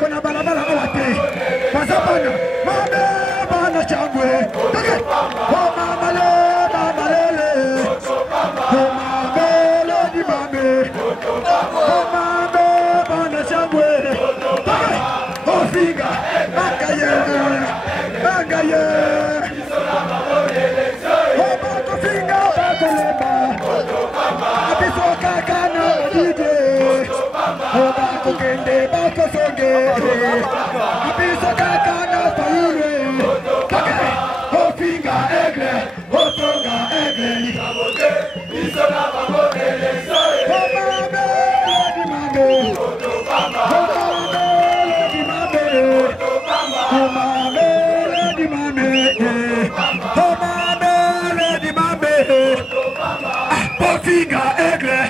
kuna barabara wapi? Pasapana, mame bana changwe. Take. Oh mama lele. Oh mame di mame. Oh mame bana changwe. Take. Oh figa, bakaye. Oh bako figa, bakoleba. Abiso kakana dide. Oh bako kende, bako songe. Abiso kakana payure. Take. Oh figa egle, oh songa egle. Biso na bako election. Oh mame di mame. Oh mame di mame. Oh mame di mame. Oh mame di mame. Oh figa egle.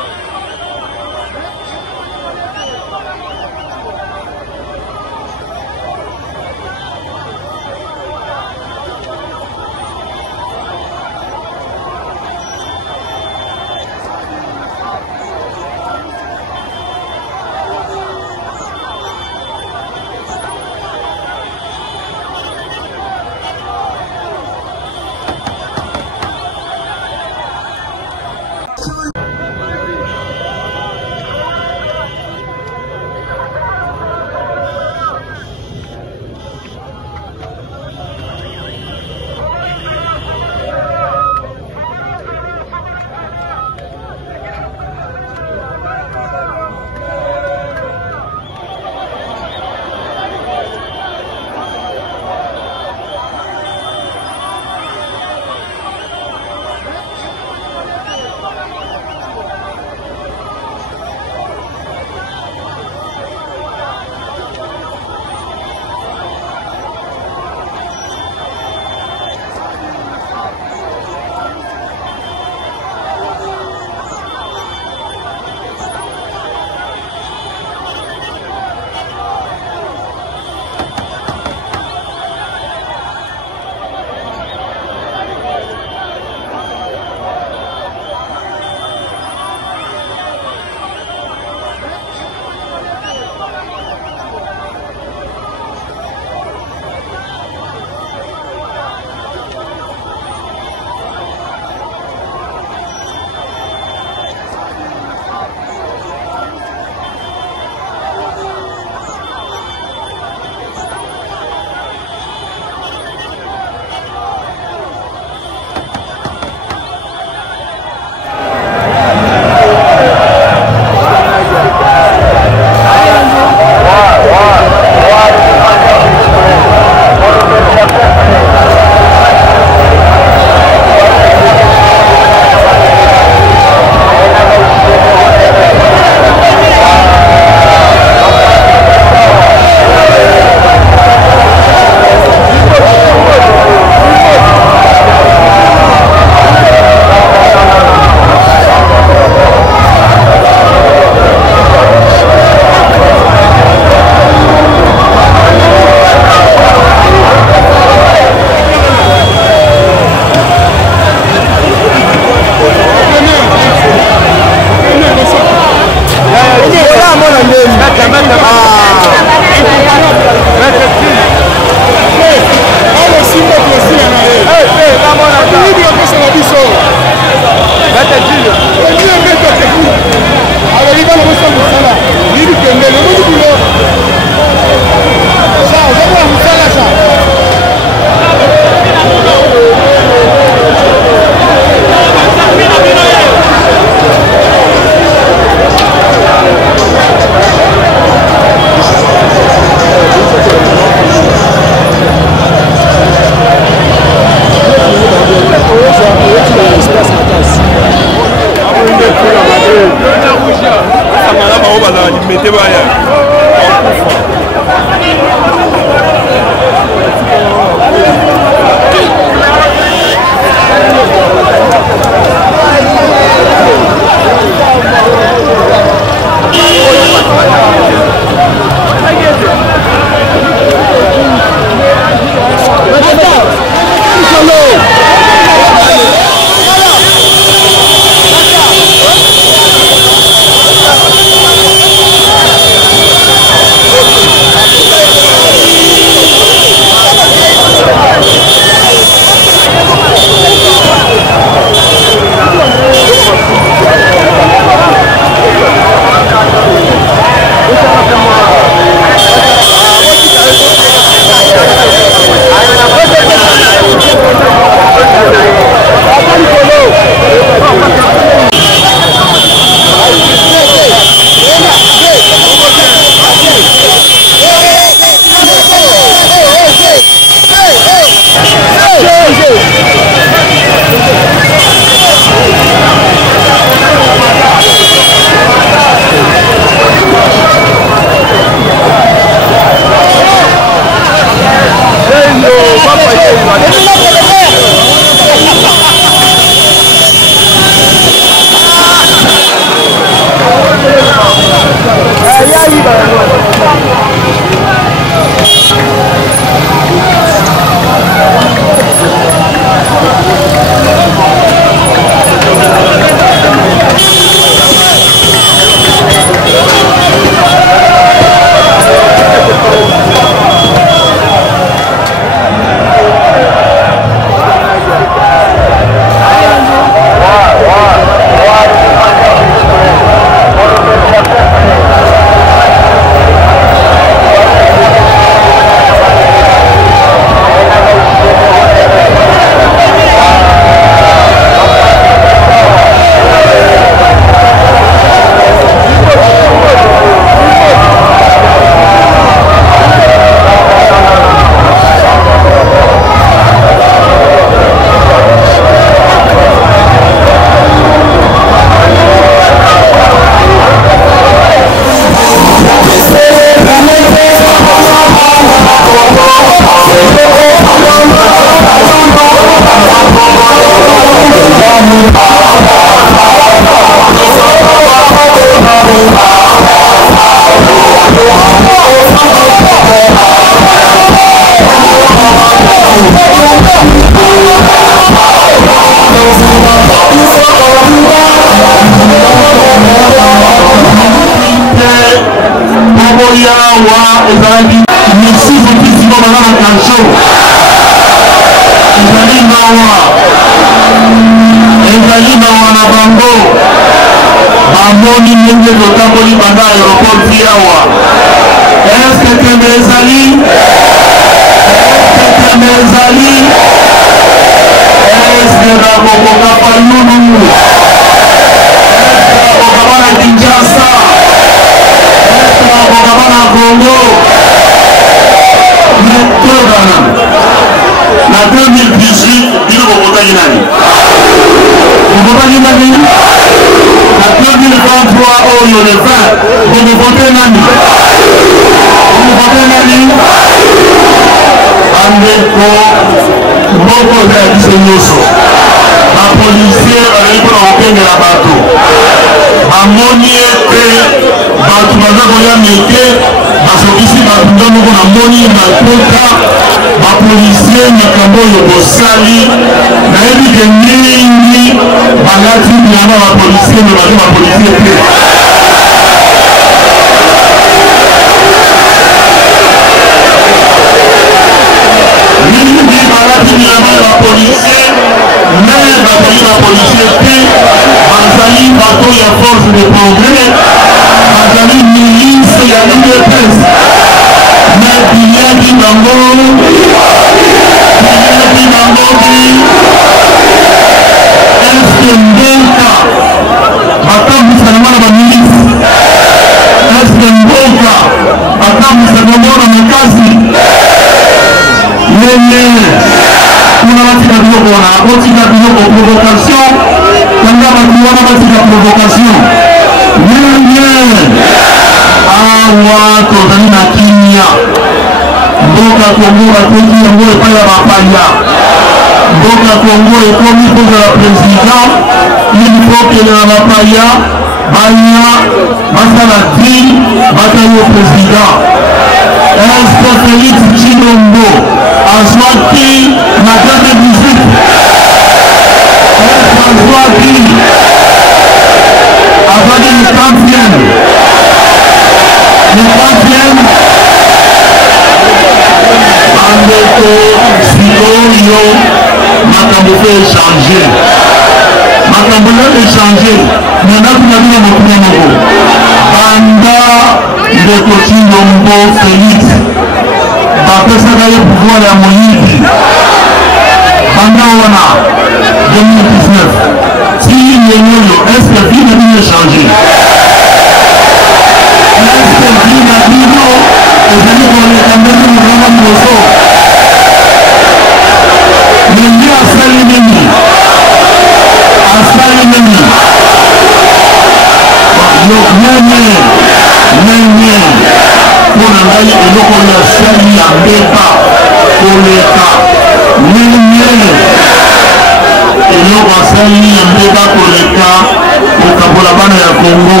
Congo.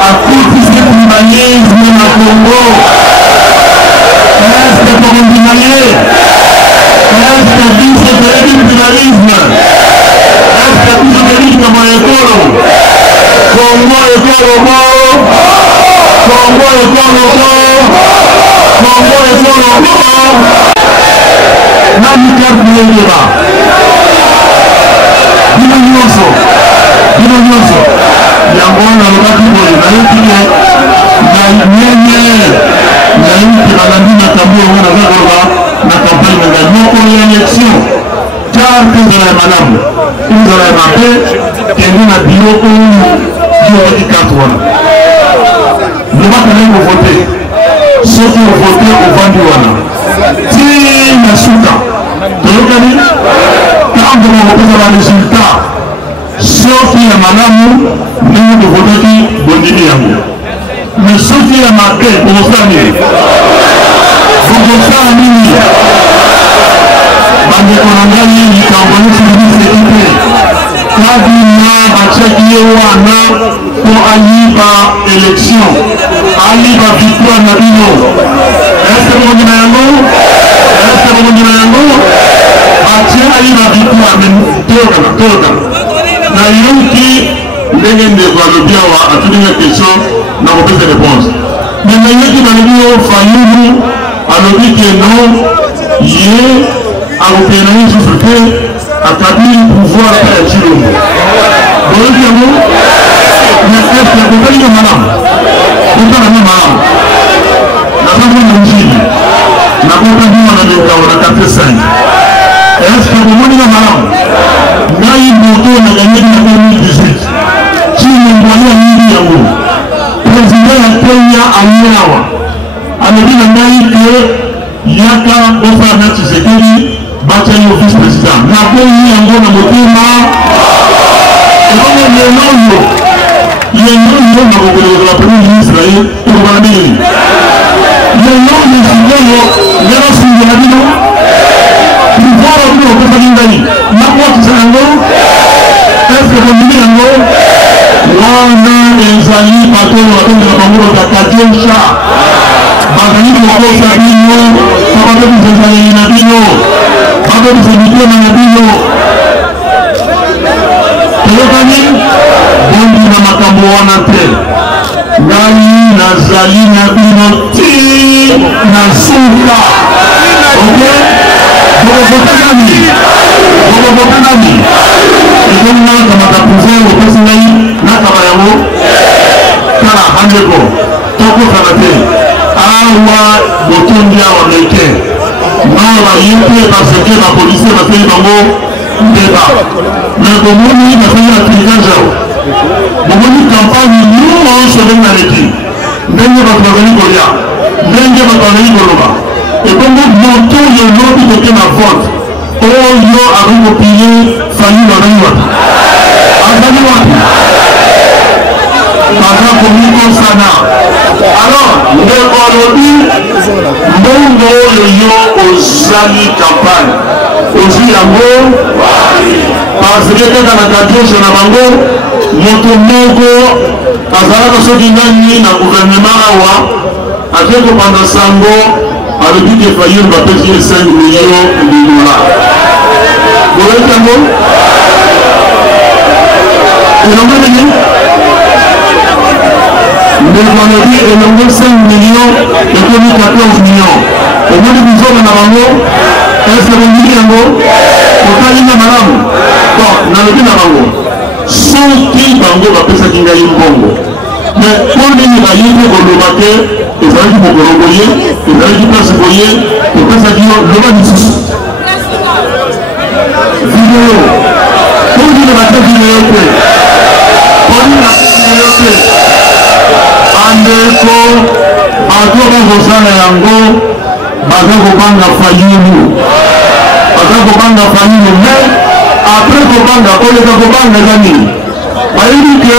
À cause de ce climat pluralisme na Congo. Est-ce que pour continuer? Est-ce que biso toyebi pluralisme? Est-ce que biso toyebi kama ekolo? Congo ekolo mo. Congo ekolo mo. Congo ekolo mo. Nani carte yeba? Bino nyonso. Yango na lokaki boye na yekile na nyenye na yuki balandi na tambo yango na zakoloba na campagne na moko ya élection carte ezala ya malamu ezala ya mabe kende na biro oyo yoki carte wana lobaka ndenge ovote soki ovote ovandi wana ti na suka toyokani ntango bakopesa ba résultat soki ya malamu ndenge tokotaki bondimi yango me soki ya mabe bokosala nini bandeko na ngai likambo nyonso libiseki te kabina batiaki ye wana mpo ayiba élection ayiba victoire na bino este bokondi na yango batie ayiba victoire me toyokana na yoki ndenge ndeko alobi awa atuninga question na kopesa réponse me nayoki balobi oyo fayulu alobi ke non ye akopena ye susu te akabi pouvoir mpe ya cilongo boyoki yango me este akokalinga malamu kotalanga malamu nazamona njili nakotandima na lekao na 45 est-ce que bomoninga malamu ngai moto naganyaki na 2018 cilongoya mingi yango président ya kenya ayeawa alobi na ngai ke yaka ofara na Tshisekedi batia yo vice président nakoyi yango na motema elongo leloyo yeyoyo nakokolekela premier ministre ye ekobana ndenge yeyoyo sikoyo lelo singela bino pouvoir bino opesaki ngai nakwatisa yango eske kondimi yango wana ezali bato batondela bango bakakadiosha bazali kokosa bino babebisa ezaleli na bino babebisa mitema na bino toyokani bondima makambo wana te ngai nazali na bino ti na suka ok bokovote nani ezomi nakamata pouvoir opesi ngai nakaba yango tala bandeko tokokana te awa botondi awa meke nao bayi mpe baseke bapolisier baseli bango ndeba me bomoni baseli na tricage awa bomoni campagne nyonso ndenge na leki ndenge bato bazali kolia ndenge bato bazali koloba ebongo moto oyo lobi toke na vote oyo akoki kopile fayulu azali wapi baza komikosana alors ndeko alobi mbongo oyo yo ozali campagne ozwi yango paseke kaka na kadioshe na bango moto moko azalaka soki nani na gouvernement awa ake kopanda sango alobi ke fayulu bapesi ye 5 million de dollars boyoki yango elongo nini ndeko alobi elongo 5 million ekomi 14 million omoni bizoba na bango eske bondimi yango kotalinga malamu bon nalobi na bango soki bango bapesaki ngai mbongo me mpo nini bayini koloba te ezalaki bokolongo ye ezalaki place boye topesaki yo loba lisusu video tondile bate video te tondile video te bandeko bato bakosala yango baza kobanga fayulu me apres kobanga koleka kobanga eza nini bayebi ke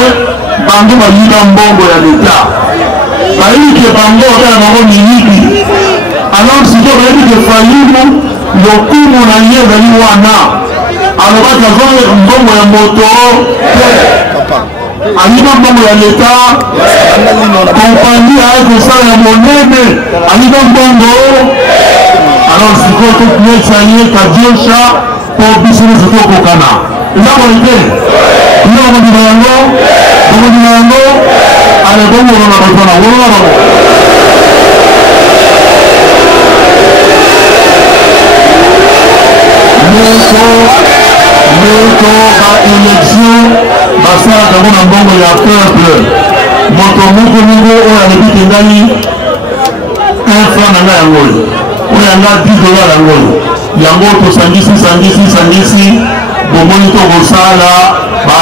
bango bayiba mbongo ya leta bayebi ke bango otala bango miniki alors siko bayebi ke fayulu lokumu na ye ezali wana alobaki azwa mbongo ya moto te alika mbongo ya leta kompani aye kosala ya monene alika mbongo alors sikoyo tokuyesaye kadiosha po biso nyonso tokokana eza boye te ino bokondima yango ale bongolona bato wana wolona bango moko baélection basalaka ngo na mbongo ya peuple moto moko mingo oyo alobi te ngai 1 franc na ngai yango oyo yanga $10 yango oyo yango tosangisi bomoni tokosala ba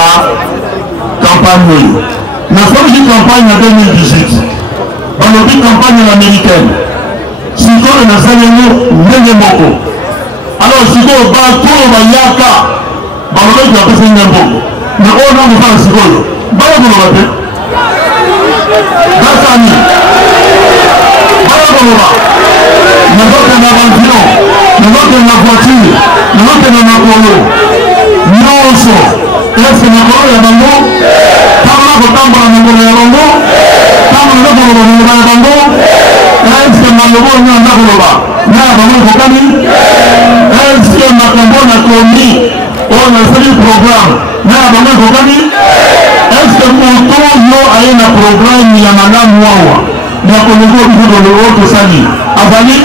campagne oyo nasalaki campagne na 2018 balobi campagne américaine sikoyo nasali yango ndenge moko alors sikoyo bato oyo bayaka balobaki bapesai nga mbongo na oyo nakosala sikoyo baya koloba te basani baya koloba nazokenda banvion nazokenda voiture nazokenda makolo nyonso ese makolo ya bango ntango nakotambola makolo ya bango ntango nazokoloba maloba ya bango ese maloba oyo naza koloba na ya bango ekokani ese makambo nakomi oyo nasali programme na ya bango ekokani ese moto oyo aye na programme ya malamu awa ya kolongo biso oyo tosali azali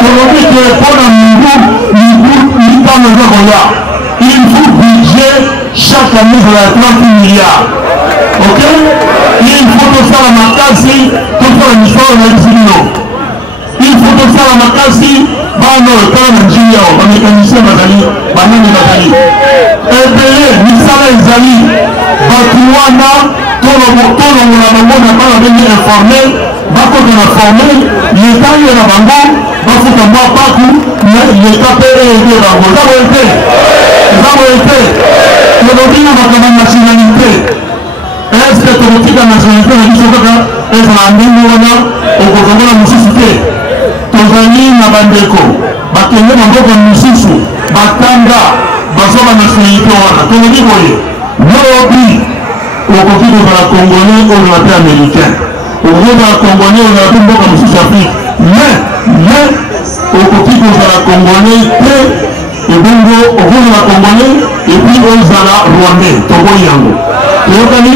tolobi ke mpona mitano eza koya il faut budget chaque année ezala ya 30 milliards ok il faut tosala makasi tosala misala na bisi bino il faut tosala makasi bana oyo tala na njili awa bamécanicien bazali banani bazali ebele misala ezali bato wana tolongola bango na bana benge informel bakota na formel leta ye na bango bafuta mwa paku leta mpe ede bango eza boye te tolobi na makambo nationalité estce tokotika nationalité na biso kaka ezala ndenge wana okozongola mosusu te tozali na bandeko bakende maboko mosusu batanga bazwa banationalité wana tolobi boye lobi okoki kozala congolais ozala mpe américain okozala congolais ozala mpe mboka mosusu afrique mais okoki kozala congolais te ebongo okozala congolais epuis ozala rwandais toboyi yango toyokani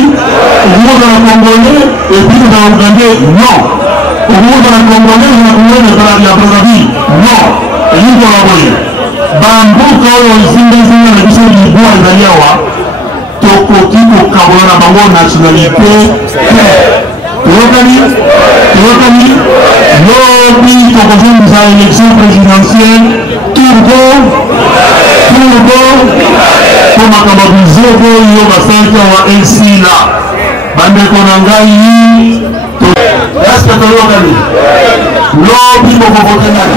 okozala congolais epuis ozala ougandais non okozala congolais ozala congolais ezala ya brazzaville non eyikola boye bamboka oyo ezingazinga na biso libwa ezali awa tokoki kokabola na bango nationalité te toyokani lobi tokozongisa élection présidentielle turbo po makambo bizobo oyo basalaki awa esila bandeko na ngai eske toyokani lobi bokovote nani